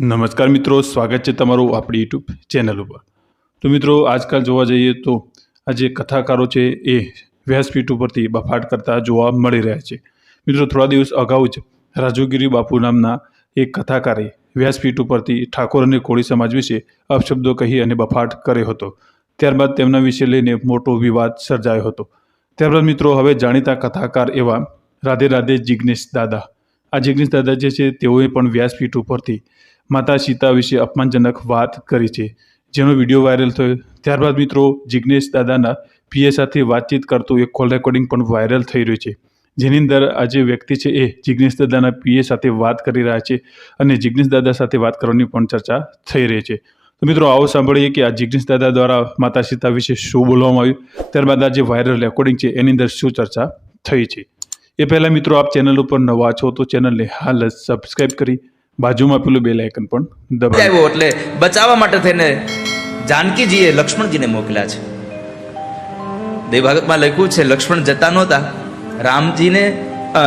નમસ્કાર મિત્રો, સ્વાગત છે તમારું આપણી યુટ્યુબ ચેનલ ઉપર। તો મિત્રો, આજકાલ જોવા જઈએ તો આ જે કથાકારો છે એ વ્યાસપીઠ ઉપરથી બફાટ કરતા જોવા મળી રહ્યા છે। મિત્રો, થોડા દિવસ અગાઉ જ રાજુગીરી બાપુ નામના એક કથાકારે વ્યાસપીઠ ઉપરથી ઠાકોર અને કોળી સમાજ વિશે અપશબ્દો કહી અને બફાટ કર્યો હતો। ત્યારબાદ તેમના વિશે લઈને મોટો વિવાદ સર્જાયો હતો। ત્યારબાદ મિત્રો, હવે જાણીતા કથાકાર એવા રાધે રાધે જિગ્નેશ દાદા, આ જિગ્નેશ દાદા જે છે તેઓએ પણ વ્યાસપીઠ ઉપરથી માતા સીતા વિશે અપમાનજનક વાત કરી છે, જેનો વિડીયો વાયરલ થયો। ત્યારબાદ મિત્રો, જિગ્નેશ દાદાના પીએ સાથે વાતચીત કરતું એક કોલ રેકોર્ડિંગ પણ વાયરલ થઈ રહ્યું છે, જેની અંદર આ જે વ્યક્તિ છે એ જિગ્નેશ દાદાના પીએ સાથે વાત કરી રહ્યા છે અને જિગ્નેશ દાદા સાથે વાત કરવાની પણ ચર્ચા થઈ રહી છે। તો મિત્રો, આવો સાંભળીએ કે આ જિગ્નેશ દાદા દ્વારા માતા સીતા વિશે શું બોલવામાં આવ્યું, ત્યારબાદ આ જે વાયરલ રેકોર્ડિંગ છે એની અંદર શું ચર્ચા થઈ છે। એ પહેલાં મિત્રો, આપ ચેનલ ઉપર નવા છો તો ચેનલને હાલ જ સબસ્ક્રાઈબ કરી બાજુમાં પેલું બેલ આઇકન પણ દબાવો। એટલે બચાવવા માટે થઈને જાનકીજીએ લક્ષ્મણજીને મોકલ્યા છે। દેવભાગતમાં લખ્યું છે, લક્ષ્મણ જતા નહોતા, રામજીને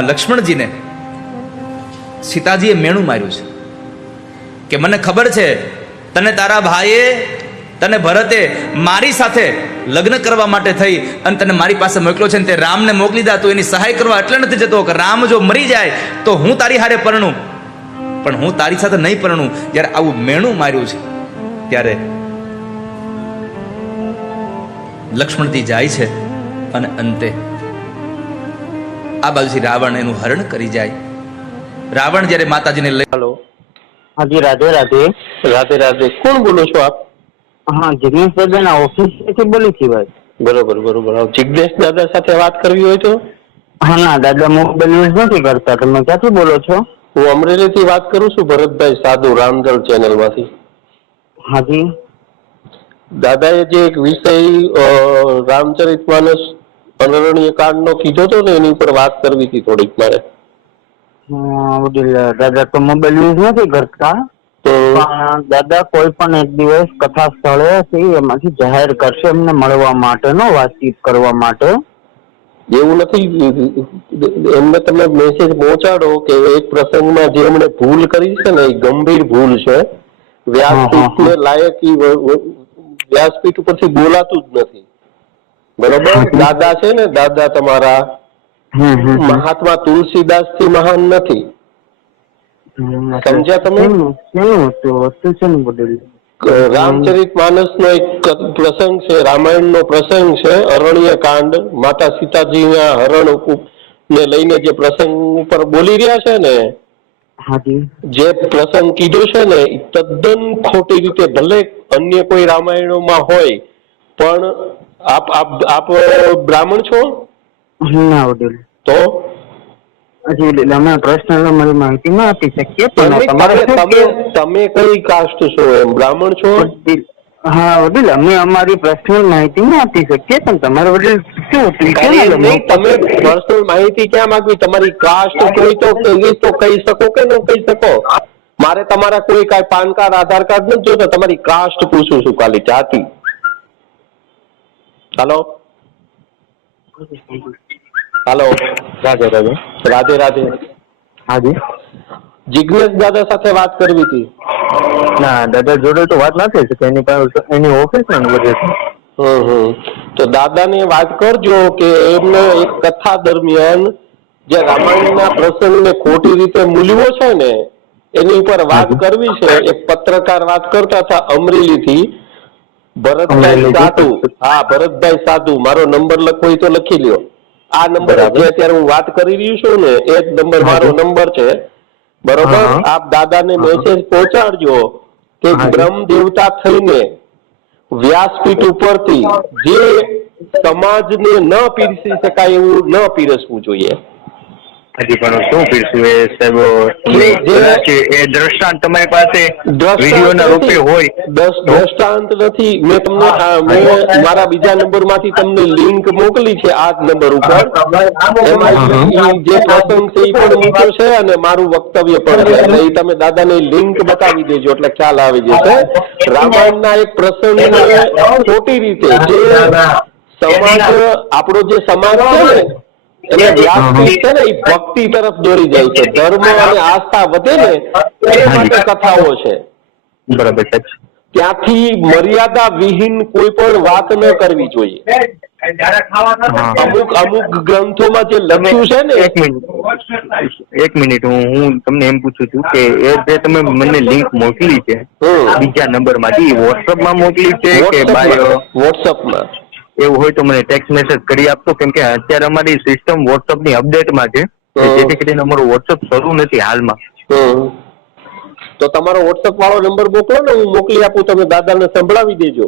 લક્ષ્મણજીને સીતાજીએ મેણું માર્યું છે કે મને ખબર છે તને તારા ભાઈએ તને ભરતે મારી સાથે લગ્ન કરવા માટે થઈ અને તને મારી પાસે મોકલ્યો છે, ને તે રામને મોકલી દા, તો એની સહાય કરવા એટલે નથી જતો કે રામ જો મરી જાય તો હું તારી હારે પરણું, પણ હું તારી સાથે નહીં પરણું। જ્યારે આવું મેણું માર્યું છે ત્યારે લક્ષ્મણજી જાય છે અને અંતે આ બાજુથી રાવણ એનું હરણ કરી જાય। રાવણ જ્યારે માતાજીને લઈ हेलो हाँ जी राधे राधे राधे राधे कौन बोलो छो आप? हाँ जिग्नेश दादा ना ऑफिस से बोली थी भाई। बरोबर बरोबर। जिग्नेश दादा साथे बात करवी होय तो? हाँ ना दादा मोबाइल यूज नहीं करता। તમે ક્યાંથી બોલો છો? હું અમરેલીથી વાત કરું છું, ભરતભાઈ સાધુ, રામદળ ચેનલમાંથી। હાજી દાદાએ જે એક વિષય રામચરિતમાનસ અનરણ્ય કાંડનો કીધો હતો ને, એની ઉપર વાત કરવી હતી થોડીક મારે। દાદા તો મોબાઈલ યુઝ નથી કરતા, પણ દાદા કોઈ પણ એક દિવસ કથા સ્થળે એમાંથી જાહેર કરશે એમને મળવા માટેનો, વાતચીત કરવા માટે। એવું નથી, એમને તમે મેસેજ પહોંચાડો કે એક પ્રસંગમાં જે એમણે ભૂલ કરી છે ને એ ગંભીર ભૂલ છે, વ્યાસપીઠને લાયક વ્યાસપીઠ ઉપરથી બોલાતું જ નથી, બરોબર? દાદા છે ને, દાદા તમારા મહાત્મા તુલસીદાસ થી મહાન નથી, સમજ્યા તમે? રામચરિત માનસ નો એક પ્રસંગ છે, રામાયણ નો પ્રસંગ છે, અરણ્ય કાંડ, માતા સીતાજી ના હરણ ને લઈને જે પ્રસંગ ઉપર બોલી રહ્યા છે ને, જે પ્રસંગ કીધો છે ને એ તદ્દન ખોટી રીતે, ભલે અન્ય કોઈ રામાયણોમાં હોય, પણ આપ બ્રાહ્મણ છો? ના વડીલ। તો અમે પર્સનલ અમારી માહિતી ના આપી શકીએ, તમે કઈ કાસ્ટ છો? એમ બ્રાહ્મણ છો? હા વડીલ, અમે અમારી પર્સનલ માહિતી ના આપી શકીએ, પણ તમારે વડીલ શું તમે પર્સનલ માહિતી ક્યાં માંગવી? તમારી કાસ્ટ કોઈ તો કહી શકો કે ન કહી શકો? મારે તમારા કોઈ કાંઈ પાન કાર્ડ, આધાર કાર્ડ નથી જોતા, તમારી કાસ્ટ પૂછું છું, ખાલી જાતિ। હાલો હાલો રાધે રાધે રાધે રાધે। હાજી જિગ્નેશ દાદા સાથે વાત કરવી હતી। ના દાદા જોડે તો વાત ના થઈ શકે, એની પાસે એની ઓફિસ ને તો દાદાને વાત કરજો કે એમને એક કથા દરમિયાન જે રામાયણના પ્રસંગને ખોટી રીતે મૂલ્યો છે ને એની ઉપર વાત કરવી છે। એક પત્રકાર વાત કરતા હતા અમરેલીથી, ભરતભાઈ સાધુ। હા, ભરતભાઈ સાધુ, મારો નંબર લખવો હોય તો લખી લ્યો। આ નંબર જે અત્યારે હું વાત કરી રહ્યો છું ને એ જ નંબર મારો નંબર છે, બરોબર? આપ દાદાને મેસેજ પહોંચાડજો કે બ્રહ્મ દેવતા થઈને વ્યાસપીઠ ઉપરથી જે સમાજને ન પીરસી શકાય એવું ન પીરસવું જોઈએ। હજી પણ શું પીરસવું એ સાહેબ? એ દ્રષ્ટાંત તમારી પાસે વિડીયોના રૂપે હોય? દ્રષ્ટાંત નથી, મેં તમને મારા બીજા નંબર માંથી તમને લિંક મોકલી છે આ જ નંબર ઉપર, એમાં જે પ્રસંગ છે એ પણ મૂક્યો છે અને મારું વક્તવ્ય પણ છે, એટલે એ તમે દાદાને લિંક બતાવી દેજો એટલે ખ્યાલ આવી જશે। રામાયણના એક પ્રસંગ ખોટી રીતે જે સમાજ, આપણો જે સમાજ છે ને એટલે વ્યાસપીઠ છે ને એ ભક્તિ તરફ દોરી જાય છે, ધર્મ અને આસ્થા વધે ને એ માટે કથાઓ છે. બરાબર સાહેબ. ત્યાંથી મર્યાદા વિહીન કોઈ પણ વાત ન કરવી જોઈએ. અમુક ગ્રંથોમાં જે લખ્યું છે ને. એક મિનિટ હું તમને એમ પૂછું છું કે એ જે તમે મને લિંક મોકલી છે બીજા નંબર માંથી વોટ્સઅપમાં મોકલી છે કે બાય વોટ્સઅપમાં? એવું હોય તો મને ટેક્સ્ટ મેસેજ કરી આપશો, કેમ કે અત્યારે અમારી સિસ્ટમ વોટ્સઅપની અપડેટમાં છે, જેથી કરીને અમારું વોટ્સઅપ શરૂ નથી હાલમાં. તો તમારો વોટ્સઅપ વાળો નંબર મોકલો ને, હું મોકલી આપું, તમે દાદાને સંભળાવી દેજો.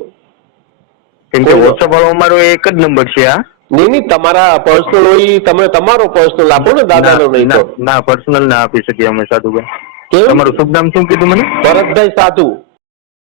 કેમ કે વોટ્સઅપ વાળો અમારો એક જ નંબર છે. આ નહીં, તમારા પર્સનલ હોય, તમે તમારો પર્સનલ આપો ને દાદાનો. નહીં તો ના, પર્સનલ ના આપી શકીએ અમે સાધુભાઈ. કેમ? તમારું શુભ નામ શું કીધું મને? ભરતભાઈ સાધુ.